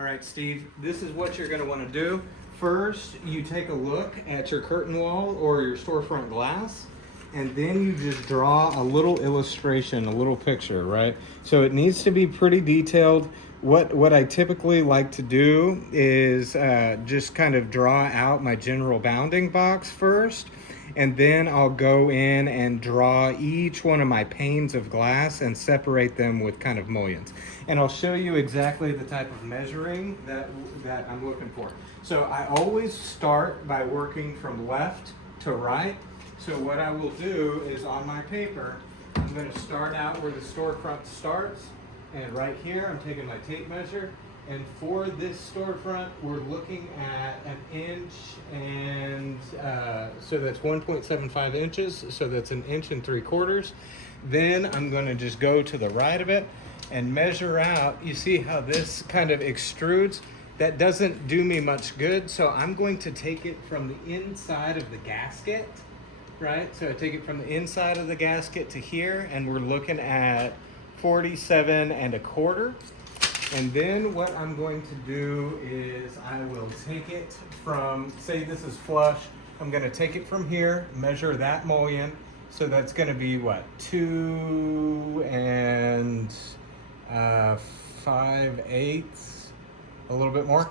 All right, Steve, this is what you're going to want to do. First, you take a look at your curtain wall or your storefront glass, and then you just draw a little illustration, a little picture, right? So it needs to be pretty detailed. What I typically like to do is just kind of draw out my general bounding box first, and then I'll go in and draw each one of my panes of glass and separate them with kind of mullions. And I'll show you exactly the type of measuring that I'm looking for. So I always start by working from left to right. So what I will do is on my paper, I'm going to start out where the storefront starts. And right here, I'm taking my tape measure. And for this storefront, we're looking at an inch and, so that's 1.75 inches. So that's an inch and 3/4. Then I'm going to just go to the right of it and measure out. You see how this kind of extrudes? That doesn't do me much good. So I'm going to take it from the inside of the gasket, right? So I take it from the inside of the gasket to here, and we're looking at 47 1/4. And then what I'm going to do is I will take it from, say this is flush, I'm going to take it from here, measure that mullion. So that's going to be what, 2 5/8, a little bit more.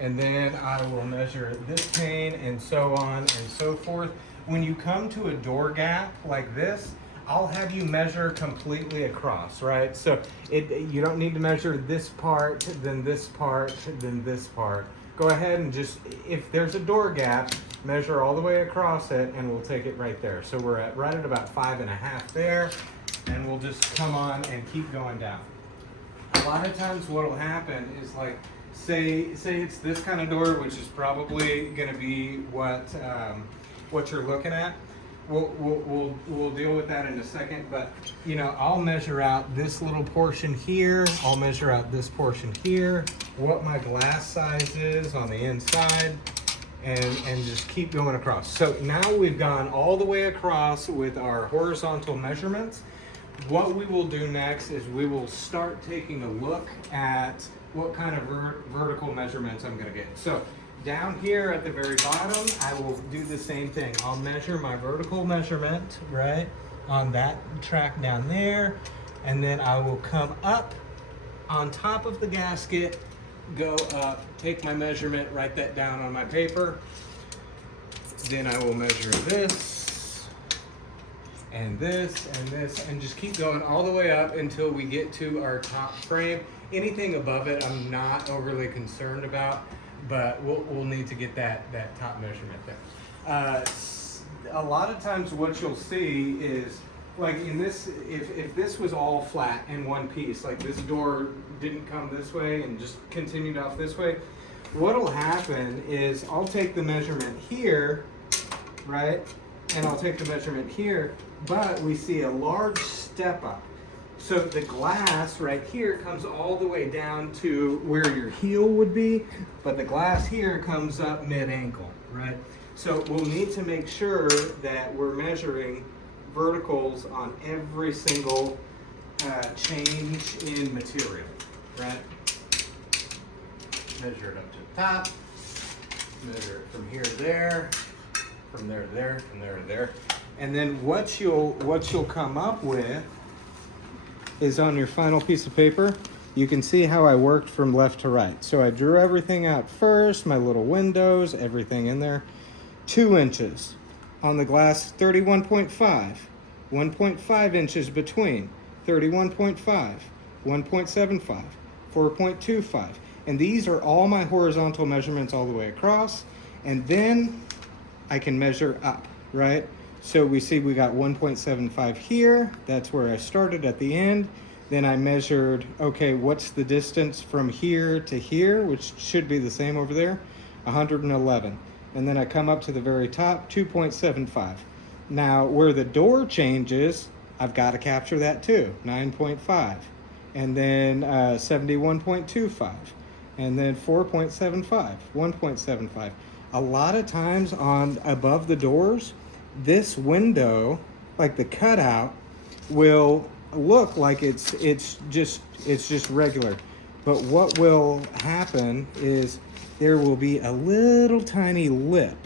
And then I will measure this pane and so on and so forth. When you come to a door gap like this, I'll have you measure completely across, right? So you don't need to measure this part, then this part, then this part. Go ahead and just, if there's a door gap, measure all the way across it and we'll take it right there. So we're right at about 5.5 there, and we'll just come on and keep going down. A lot of times what'll happen is, like, say it's this kind of door, which is probably gonna be what you're looking at. We'll deal with that in a second, but you know, I'll measure out this little portion here, I'll measure out this portion here, what my glass size is on the inside, and just keep going across. So now we've gone all the way across with our horizontal measurements. What we will do next is we will start taking a look at what kind of vertical measurements I'm going to get. So down here at the very bottom, I will do the same thing. I'll measure my vertical measurement, right, on that track down there, and then I will come up on top of the gasket, go up, take my measurement, write that down on my paper. Then I will measure this, and this, and this, and just keep going all the way up until we get to our top frame. Anything above it, I'm not overly concerned about, but we'll need to get that top measurement there. A lot of times what you'll see is, like in this, if this was all flat in one piece, like this door didn't come this way and just continued off this way, what'll happen is I'll take the measurement here, right, and I'll take the measurement here, but we see a large step up. So the glass right here comes all the way down to where your heel would be, but the glass here comes up mid-ankle, right? So we'll need to make sure that we're measuring verticals on every single change in material, right? Measure it up to the top, measure it from here to there, from there to there, from there to there. And then what you'll come up with is on your final piece of paper, you can see how I worked from left to right. So I drew everything out first, my little windows, everything in there. 2 inches on the glass, 31.5, 1.5 inches between, 31.5, 1.75, 4.25. And these are all my horizontal measurements all the way across. And then I can measure up, right? So we see we got 1.75 here. That's where I started at the end. Then I measured, okay, what's the distance from here to here, which should be the same over there, 111. And then I come up to the very top, 2.75. Now, where the door changes, I've got to capture that too, 9.5. And then 71.25. And then 4.75, 1.75. A lot of times on above the doors, this window, like the cutout, will look like it's just regular, But what will happen is there will be a little tiny lip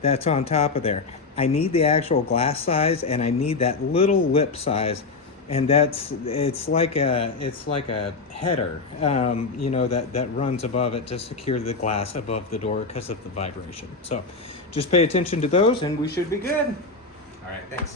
that's on top of there. I need the actual glass size, and I need that little lip size, and it's like a header, you know, that runs above it to secure the glass above the door because of the vibration. So just pay attention to those, and we should be good. All right, thanks.